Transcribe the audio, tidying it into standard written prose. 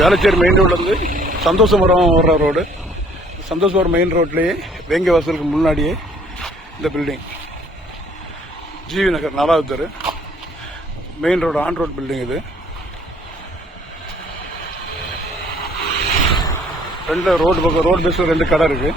Velachery main ரோட்லேருந்து சந்தோஷபுரம் வர்ற road. Santhoshapuram main ரோட்லேயே வேங்க வாசலுக்கு முன்னாடியே இந்த பில்டிங் ஜிவி நகர் 4வது தெரு main road on road building. இது ரெண்டு ரோடு பக்கம் ரோடு பேஸ் 2 கடை இருக்கு.